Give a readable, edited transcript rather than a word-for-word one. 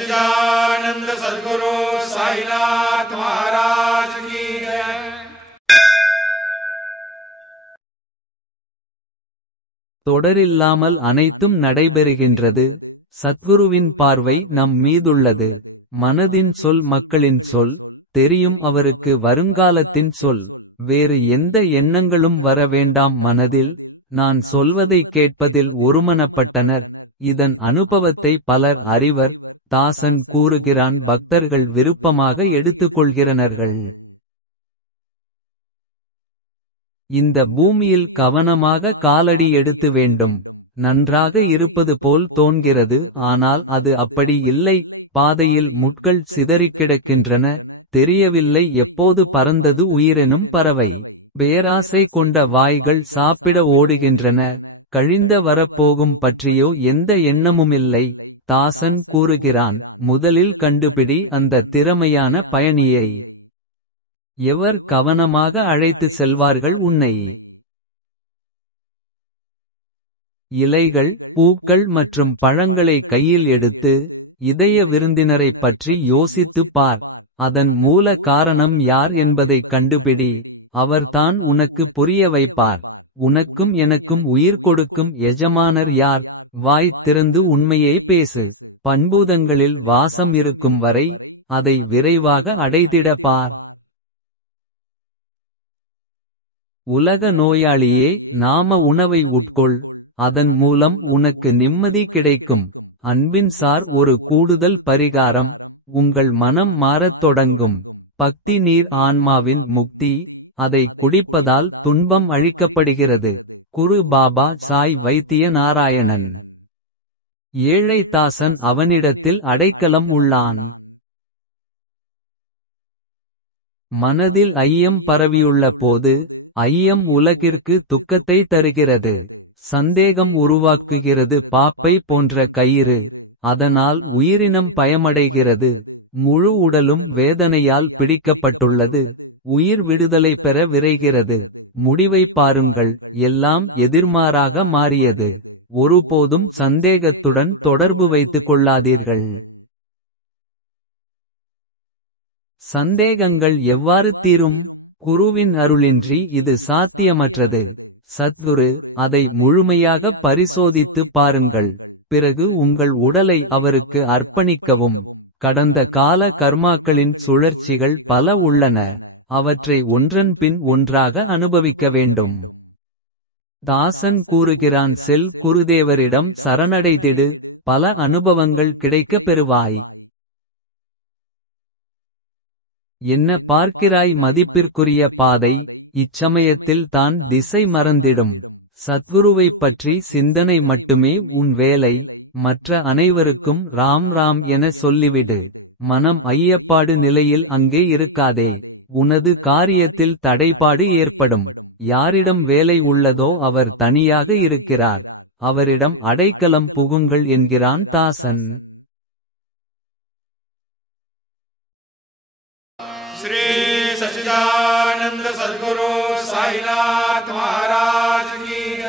सच्चिदानंद सद्गुरु साईनाथ महाराज की जय। தொடரில்லாமல் அனைத்தும் நடைபெறுகின்றது. சத்குருவின் பார்வை நம் மீதுள்ளது. மனதின் சொல் மக்களின் சொல். தெரியும் அவருக்கு வருங்காலத்தின் சொல். வேறு எந்த எண்ணங்களும் வர வேண்டாம் மனதில். நான் சொல்வதைக் கேட்பதில் ஒருமனப்பட்டனர். இதன் அனுபவத்தை பலர் அறிவர். தாசன் கூறுகிறான் பக்தர்கள் விருப்பமாக எடுத்துக்கொள்கிறனர்கள். இந்த பூமியில் கவனமாக காலடி எடுத்து வேண்டும். நன்றாக இருப்பது போல் தோன்கிறது ஆனால் அது அப்படி இல்லை. பாதையில் முட்கள் சிதறிக் கிடக்கின்றன. தெரியவில்லை எப்போது பறந்தது உயிரெனும் பறவை. பேராசை கொண்ட வாய்கள் சாப்பிட ஓடுகின்றன. கழிந்த வரப்போகும் பற்றியோ எந்த எண்ணமுமில்லை. தாசன் கூறுகிறான் முதலில் கண்டுபிடி அந்த திறமையான பயணியை. எவர் கவனமாக அழைத்து செல்வார்கள் உன்னை. இலைகள் பூக்கள் மற்றும் பழங்களை கையில் எடுத்து. இதய விருந்தினரைப் பற்றி யோசித்துப் பார். அதன் மூல காரணம் யார் என்பதைக் கண்டுபிடி. அவர்தான் உனக்கு புரிய வைப்பார். உனக்கும் எனக்கும் உயிர் கொடுக்கும் எஜமானர் யார். வாய் திறந்து உண்மையே பேசு. பண்பூதங்களில் வாசம் இருக்கும் வரை. அதை விரைவாக அடைதிட பார். உலக நோயாளியே நாம உணவை உட்கொள். அதன் மூலம் உனக்கு நிம்மதி கிடைக்கும். அன்பின் சார் ஒரு கூடுதல் பரிகாரம். உங்கள் மனம் மாறத் தொடங்கும். பக்தி நீர் ஆன்மாவின் முக்தி. அதை குடிப்பதால் துன்பம் அழிக்கப்படுகிறது. குரு பாபா சாய் வைத்திய நாராயணன். ஏழை தாசன் அவனிடத்தில் அடைக்கலம் உள்ளான். மனதில் ஐயம் பரவியுள்ள போது. ஐயம் உலகிற்கு துக்கத்தை தருகிறது. சந்தேகம் உருவாக்குகிறது பாப்பை போன்ற கயிறு. அதனால் உயிரினம் பயமடைகிறது. முழு உடலும் வேதனையால் பிடிக்கப்பட்டுள்ளது. உயிர் விடுதலை பெற விரைகிறது. முடிவை பாருங்கள் எல்லாம் எதிர்மாறாக மாறியது. ஒருபோதும் சந்தேகத்துடன் தொடர்பு வைத்துக் கொள்ளாதீர்கள். சந்தேகங்கள் எவ்வாறு தீரும். குருவின் அருளின்றி இது சாத்தியமற்றது. சத்குரு அதை முழுமையாக பரிசோதித்துப் பாருங்கள். பிறகு உங்கள் உடலை அவருக்கு அர்ப்பணிக்கவும். கடந்த கால கர்மாக்களின் சுழற்சிகள் பல உள்ளன. அவற்றை ஒன்றன் பின் ஒன்றாக அனுபவிக்க வேண்டும். தாசன் கூறுகிறான் செல் குருதேவரிடம் சரணடைதிடு. பல அனுபவங்கள் கிடைக்கப் பெறுவாய். என்ன பார்க்கிறாய் மதிப்பிற்குரிய பாதை. இச்சமயத்தில் தான் திசை மறந்திடும். சத்குருவைப் பற்றி சிந்தனை மட்டுமே உன் வேலை. மற்ற அனைவருக்கும் ராம் ராம் என சொல்லிவிடு. மனம் ஐயப்பாடு நிலையில் அங்கே இருக்காதே. உனது காரியத்தில் தடைபாடு ஏற்படும். யாரிடம் வேலை உள்ளதோ அவர் தனியாக இருக்கிறார். அவரிடம் அடைக்கலம் புகுங்கள் என்கிறான் தாசன். श्री सच्चिदानंद सद्गुरु साईनाथ महाराज की